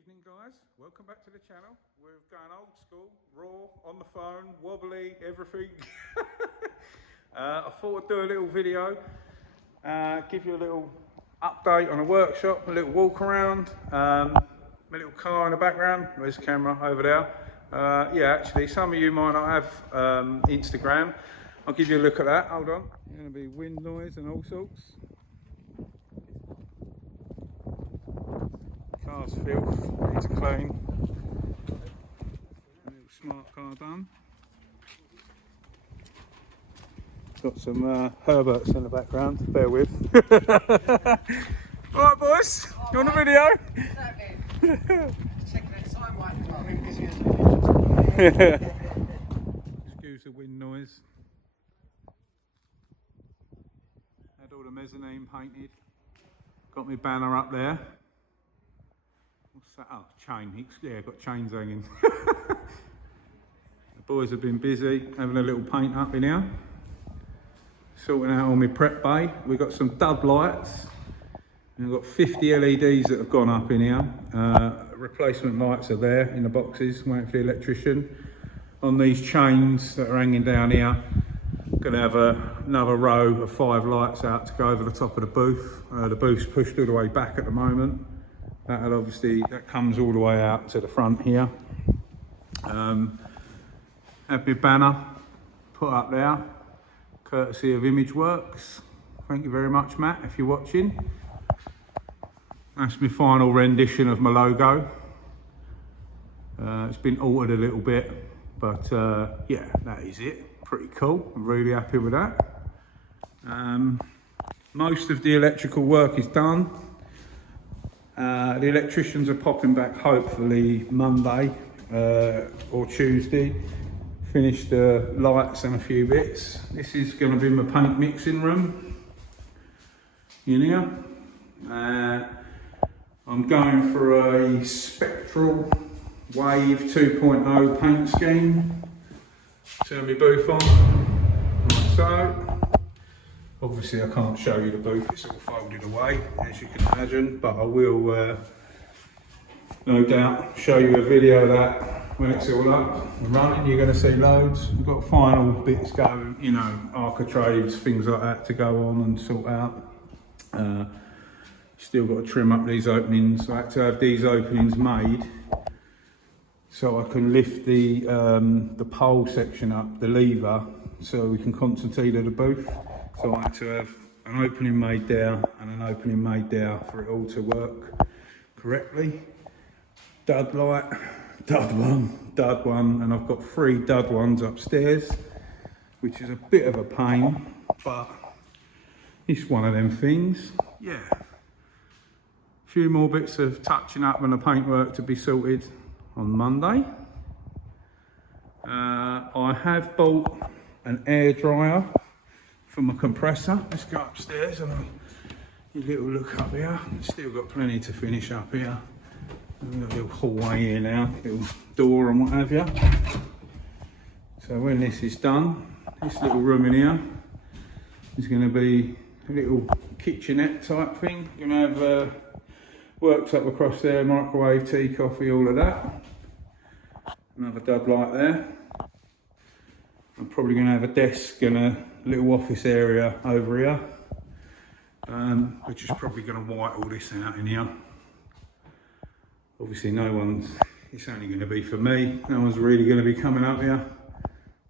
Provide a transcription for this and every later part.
Evening guys, welcome back to the channel. We're going old school, raw, on the phone, wobbly, everything. I thought I'd do a little video, give you a little update on a workshop, a little walk around, my little car in the background, there's the camera over there. Yeah, actually some of you might not have Instagram. I'll give you a look at that, hold on. There's going to be wind noise and all sorts. Car's filth, needs a clean. A little smart car done. Got some Herberts in the background, bear with. Alright boys, you on the video? Checking that time right now. Excuse the wind noise. Had all the mezzanine painted. Got my banner up there. What's that? Oh, chain. Yeah, got chains hanging. The boys have been busy having a little paint up in here. Sorting out all my prep bay. We've got some dud lights. We've got 50 LEDs that have gone up in here. Replacement lights are there in the boxes, waiting for the electrician. On these chains that are hanging down here, going to have another row of 5 lights out to go over the top of the booth. The booth's pushed all the way back at the moment. That comes all the way out to the front here. Have my banner put up there, courtesy of Imageworks. Thank you very much, Matt, if you're watching. That's my final rendition of my logo. It's been altered a little bit, but yeah, that is it. Pretty cool. I'm really happy with that. Most of the electrical work is done. The electricians are popping back hopefully Monday or Tuesday. Finished the lights and a few bits. This is going to be my paint mixing room in here. I'm going for a Spectral Wave 2.0 paint scheme. Turn my booth on, like so. Obviously I can't show you the booth, it's all folded away, as you can imagine, but I will no doubt show you a video of that when it's all up and running. You're going to see loads. We've got final bits going, you know, architraves, things like that to go on and sort out. Still got to trim up these openings. I had to have these openings made so I can lift the pole section up, the lever, so we can concentrate at the booth. So I had to have an opening made there and an opening made there for it all to work correctly. Dud light, dud one, and I've got 3 dud ones upstairs, which is a bit of a pain, but it's one of them things. Yeah. A few more bits of touching up and the paintwork to be sorted on Monday. I have bought an air dryer for my compressor. Let's go upstairs and a little look up here. Still got plenty to finish up here. We've got a little hallway here now, little door and what have you. So when this is done, this little room in here is going to be a little kitchenette type thing. You're going to have worktop across there, microwave, tea, coffee, all of that. Another dud light there. I'm probably going to have a desk and a little office area over here, which is probably going to white all this out in here. Obviously it's only going to be for me. No one's really going to be coming up here,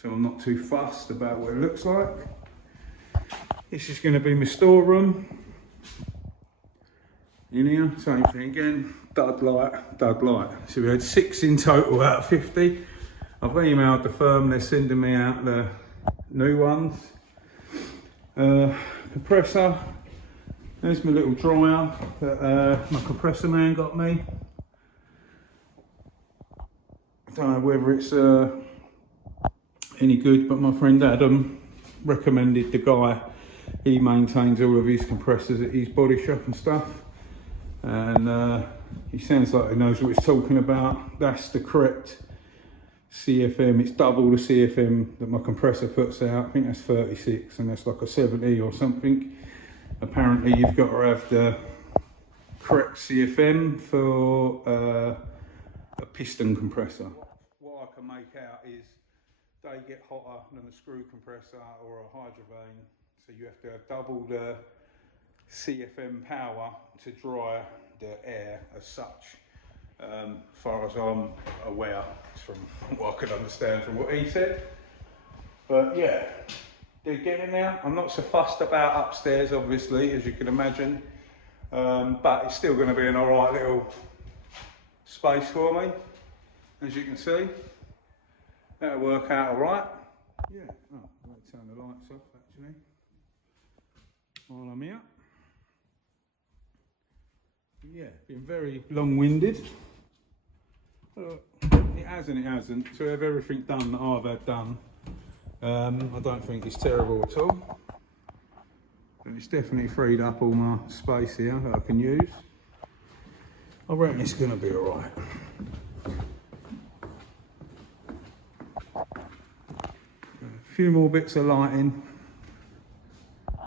so I'm not too fussed about what it looks like. This is going to be my storeroom. In here, same thing again, dud light, dud light. So we had 6 in total out of 50. I've emailed the firm, they're sending me out the new ones. Compressor, there's my little dryer that my compressor man got me. I don't know whether it's any good, but my friend Adam recommended the guy. He maintains all of his compressors at his Bodyshop and stuff. And he sounds like he knows what he's talking about. That's the correct CFM. It's double the CFM that my compressor puts out. I think that's 36 and that's like a 70 or something. Apparently you've got to have the correct CFM for a piston compressor. What I can make out is they get hotter than a screw compressor or a hydrovane, so you have to have double the CFM power to dry the air as such. As far as I'm aware, from what I could understand from what he said. But yeah, they're getting there. I'm not so fussed about upstairs, obviously, as you can imagine. But it's still going to be an alright little space for me, as you can see. That'll work out alright. Yeah, oh, I might turn the lights off actually, while I'm here. Yeah, been very long-winded. It hasn't. To have everything done that I've had done, I don't think it's terrible at all. And it's definitely freed up all my space here that I can use. I reckon it's going to be alright. A few more bits of lighting.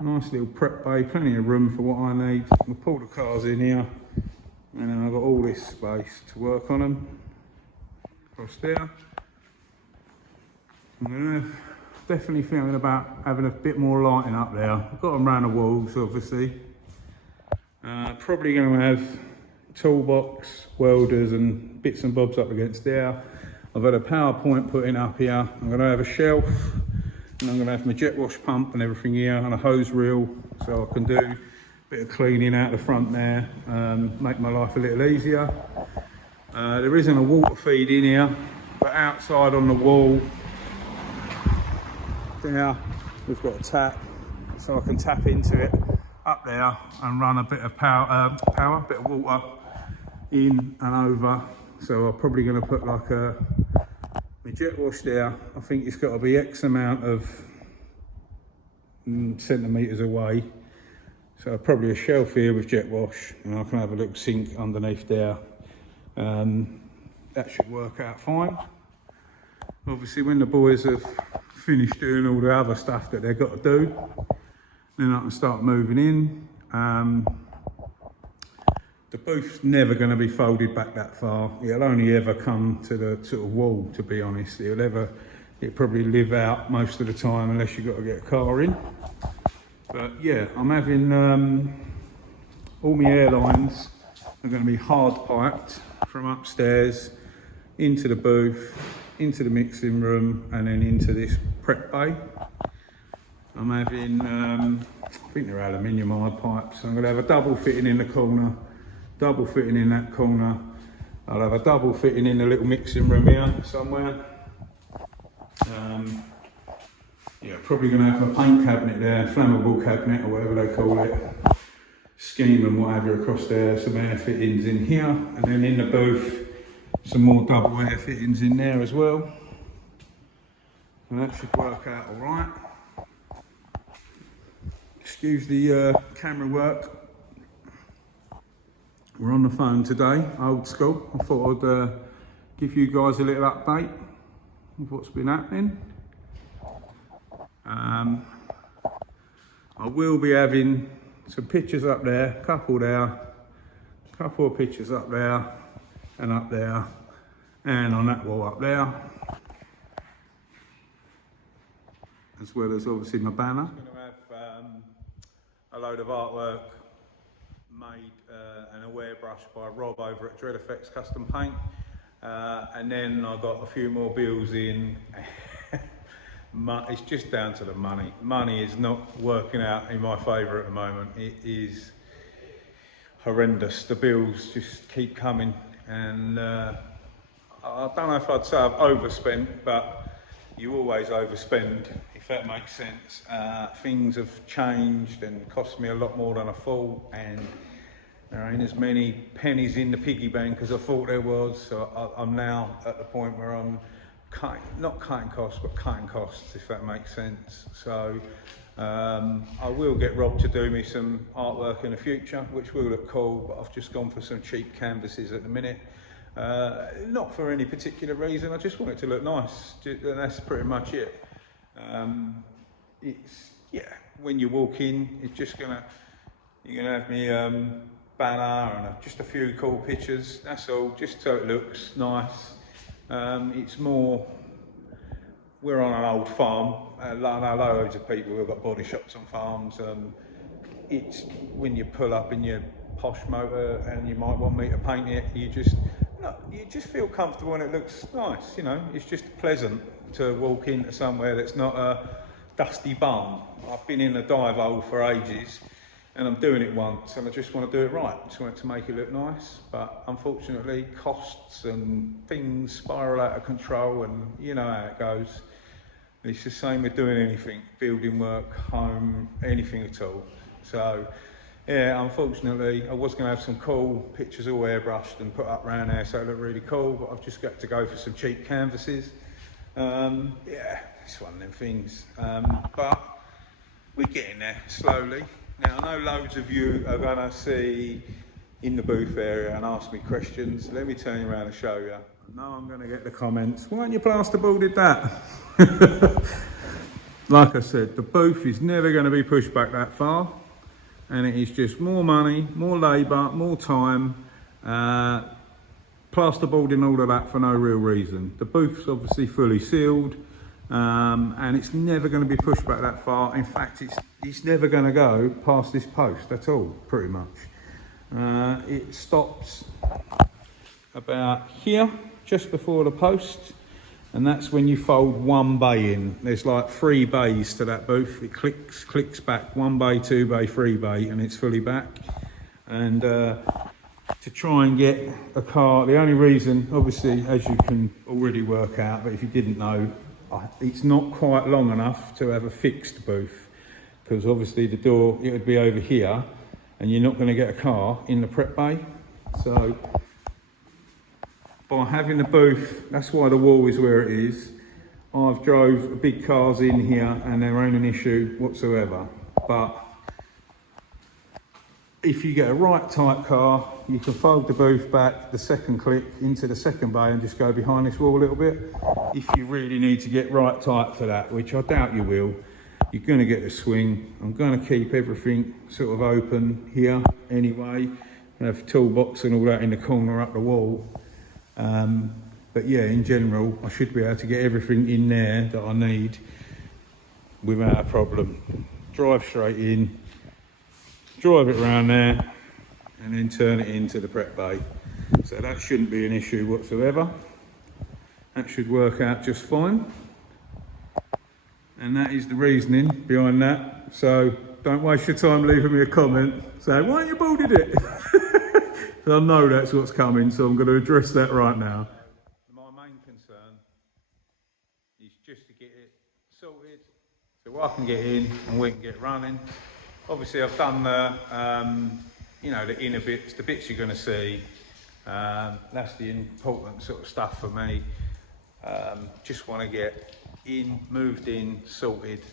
Nice little prep bay, plenty of room for what I need. I'll pull the cars in here, and then I've got all this space to work on them. Across there. I'm going to definitely thinking about having a bit more lighting up there. I've got them around the walls, obviously. Probably going to have toolbox, welders and bits and bobs up against there. I've had a power point put in up here. I'm going to have a shelf, and I'm going to have my jet wash pump and everything here, and a hose reel, so I can do a bit of cleaning out the front there, make my life a little easier. There isn't a water feed in here, but outside on the wall there we've got a tap, so I can tap into it up there and run a bit of a bit of water in and over. So I'm probably going to put like my jet wash there. I think it's got to be X amount of centimetres away. So probably a shelf here with jet wash, and I can have a little sink underneath there. That should work out fine. Obviously when the boys have finished doing all the other stuff that they've got to do, then I can start moving in. The booth's never going to be folded back that far. It'll only ever come to the sort of wall, to be honest. It'll probably live out most of the time unless you've got to get a car in. But yeah, I'm having all my airlines are going to be hard piped from upstairs into the booth, into the mixing room, and then into this prep bay. I'm having, I think they're aluminium hard pipes. I'm going to have a double fitting in the corner, double fitting in that corner. I'll have a double fitting in the little mixing room here somewhere. Yeah, probably going to have a paint cabinet there, flammable cabinet or whatever they call it. Scheme and whatever across there, some air fittings in here, and then in the booth, some more double air fittings in there as well. And that should work out alright. Excuse the camera work. We're on the phone today, old school. I thought I'd give you guys a little update of what's been happening. I will be having some pictures up there, couple there, couple of pictures up there, and on that wall up there, as well as obviously my banner. I'm going to have a load of artwork made and a wear brush by Rob over at Dread Effects Custom Paint, and then I got a few more bills in. It's just down to the money. Money is not working out in my favour at the moment. It is horrendous. The bills just keep coming, and I don't know if I'd say I've overspent, but you always overspend, if that makes sense. Things have changed and cost me a lot more than I thought, and there ain't as many pennies in the piggy bank as I thought there was. So I'm now at the point where I'm not cutting costs, but cutting costs, if that makes sense. So I will get Rob to do me some artwork in the future, which will look cool, but I've just gone for some cheap canvases at the minute. Not for any particular reason, I just want it to look nice, and that's pretty much it. It's, yeah, when you walk in, you're gonna have me banner and just a few cool pictures, that's all, just so it looks nice. It's more, we're on an old farm, loads of people who've got body shops on farms. It's when you pull up in your posh motor and you might want me to paint it, you just feel comfortable and it looks nice, you know. It's just pleasant to walk into somewhere that's not a dusty barn. I've been in a dive hole for ages and I'm doing it once and I just want to do it right. I just want it to make it look nice, but unfortunately costs and things spiral out of control, and you know how it goes. It's the same with doing anything, building work, home, anything at all. So yeah, unfortunately I was going to have some cool pictures all airbrushed and put up around there so it looked really cool, but I've just got to go for some cheap canvases. Yeah, it's one of them things, but we're getting there slowly. Now, I know loads of you are going to see in the booth area and ask me questions. Let me turn you around and show you. I know I'm going to get the comments, why aren't you plasterboarded that? Like I said, the booth is never going to be pushed back that far, and it is just more money, more labour, more time, plasterboarding all of that for no real reason. The booth's obviously fully sealed. And it's never going to be pushed back that far. In fact, it's never going to go past this post at all, pretty much. It stops about here, just before the post, and that's when you fold one bay in. There's like 3 bays to that booth. It clicks back, 1 bay, 2 bay, 3 bay, and it's fully back. And to try and get a car, the only reason, obviously, as you can already work out, but if you didn't know, it's not quite long enough to have a fixed booth, because obviously the door, it would be over here and you're not going to get a car in the prep bay. So by having the booth, that's why the wall is where it is. I've drove big cars in here and there ain't an issue whatsoever, but if you get a right type car, you can fold the booth back, the second click into the second bay and just go behind this wall a little bit. If you really need to get right type for that, which I doubt you will, you're going to get a swing. I'm going to keep everything sort of open here anyway. I have toolbox and all that in the corner up the wall. But yeah, in general, I should be able to get everything in there that I need without a problem. Drive straight in, drive it around there, and then turn it into the prep bay. So that shouldn't be an issue whatsoever. That should work out just fine. And that is the reasoning behind that. So don't waste your time leaving me a comment saying, why aren't you boarded it? So I know that's what's coming, so I'm going to address that right now. My main concern is just to get it sorted so I can get in and we can get running. Obviously I've done the, you know, the inner bits, the bits you're going to see. That's the important sort of stuff for me. Just want to get in, moved in, sorted,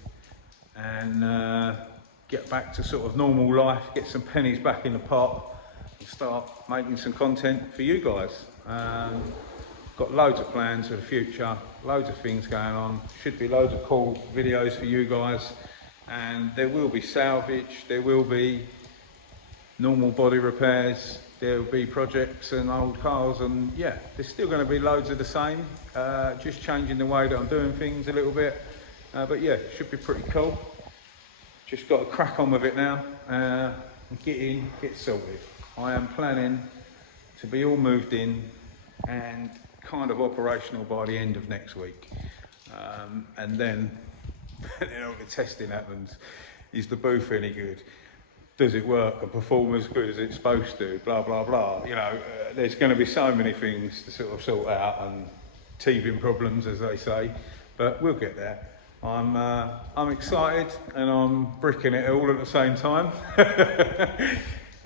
and get back to sort of normal life, get some pennies back in the pot and start making some content for you guys. Got loads of plans for the future, loads of things going on, should be loads of cool videos for you guys, and there will be salvage, there will be normal body repairs, there will be projects and old cars, and yeah, there's still going to be loads of the same, just changing the way that I'm doing things a little bit, but yeah, it should be pretty cool. Just got to crack on with it now, get in, get sorted. I am planning to be all moved in and kind of operational by the end of next week, and then all the testing happens. Is the booth any good? Does it work and perform as good as it's supposed to? Blah blah blah. You know, there's going to be so many things to sort of sort out, and teething problems, as they say. But we'll get there. I'm excited and I'm bricking it all at the same time.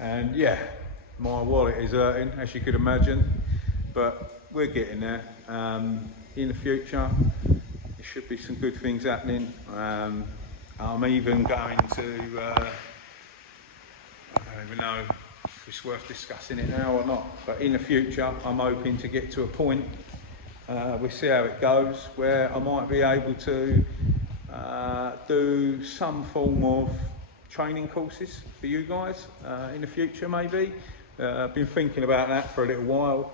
And yeah, my wallet is hurting, as you could imagine, but we're getting there. In the future, there should be some good things happening. I'm even going to, I don't even know if it's worth discussing it now or not, but in the future I'm hoping to get to a point, we'll see how it goes, where I might be able to do some form of training courses for you guys in the future maybe. I've been thinking about that for a little while.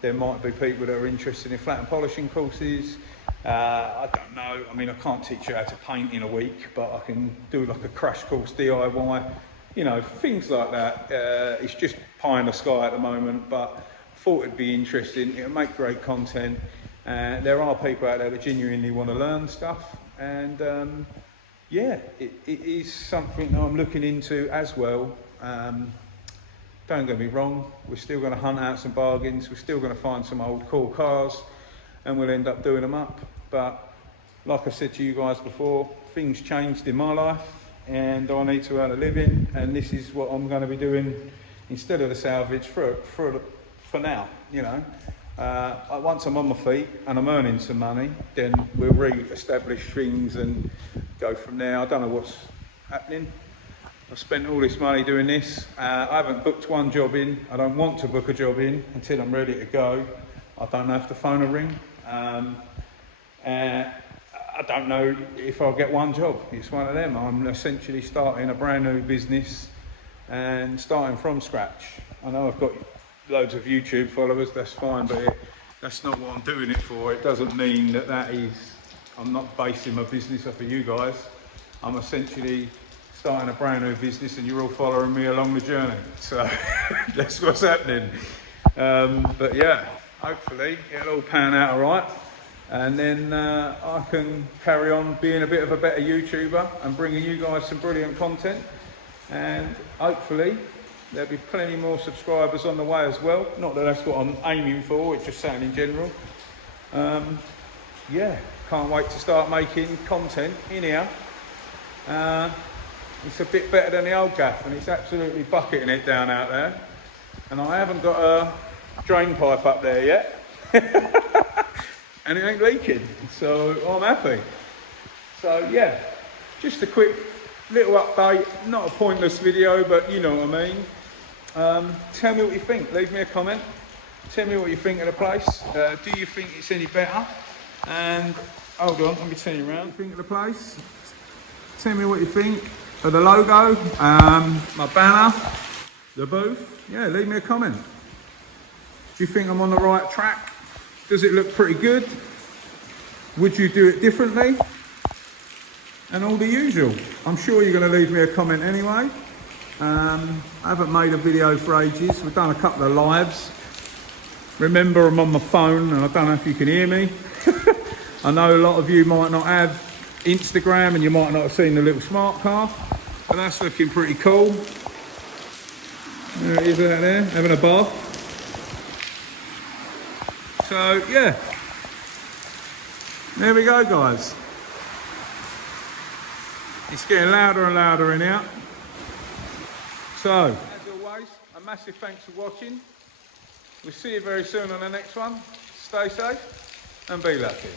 There might be people that are interested in flat and polishing courses. I don't know, I mean I can't teach you how to paint in a week, but I can do like a crash course DIY, you know, things like that. It's just pie in the sky at the moment, but I thought it'd be interesting, it'll make great content. There are people out there that genuinely want to learn stuff, and yeah, it is something that I'm looking into as well. Don't get me wrong, we're still going to hunt out some bargains, we're still going to find some old cool cars, and we'll end up doing them up. But like I said to you guys before, things changed in my life and I need to earn a living, and this is what I'm going to be doing instead of the salvage for now, you know. Once I'm on my feet and I'm earning some money, then we'll re-establish things and go from there. I don't know what's happening. I've spent all this money doing this. I haven't booked one job in. I don't want to book a job in until I'm ready to go. I don't know if the phone will ring. I don't know if I'll get one job. It's one of them. I'm essentially starting a brand new business and starting from scratch. I know I've got loads of YouTube followers, that's fine, but that's not what I'm doing it for. It doesn't mean that I'm not basing my business off of you guys. I'm essentially starting a brand new business and you're all following me along the journey. So that's what's happening. But yeah, hopefully it'll all pan out all right. And then I can carry on being a bit of a better YouTuber and bringing you guys some brilliant content. And hopefully there'll be plenty more subscribers on the way as well. Not that that's what I'm aiming for, it's just saying in general. Yeah, can't wait to start making content in here. It's a bit better than the old gaff, and it's absolutely bucketing it down out there. And I haven't got a drain pipe up there yet. And it ain't leaking, so I'm happy. So yeah, just a quick little update, not a pointless video, but you know what I mean. Tell me what you think, leave me a comment. Tell me what you think of the place. Do you think it's any better? And hold on, let me turn you around. Think of the place. Tell me what you think of the logo, my banner, the booth. Yeah, leave me a comment. Do you think I'm on the right track? Does it look pretty good? Would you do it differently? And all the usual. I'm sure you're going to leave me a comment anyway. I haven't made a video for ages. We've done a couple of lives. Remember, I'm on my phone and I don't know if you can hear me. I know a lot of you might not have Instagram and you might not have seen the little smart car, but that's looking pretty cool. There it is out there, having a bath. So yeah, there we go guys. It's getting louder and louder in here. So, as always, a massive thanks for watching. We'll see you very soon on the next one. Stay safe and be lucky.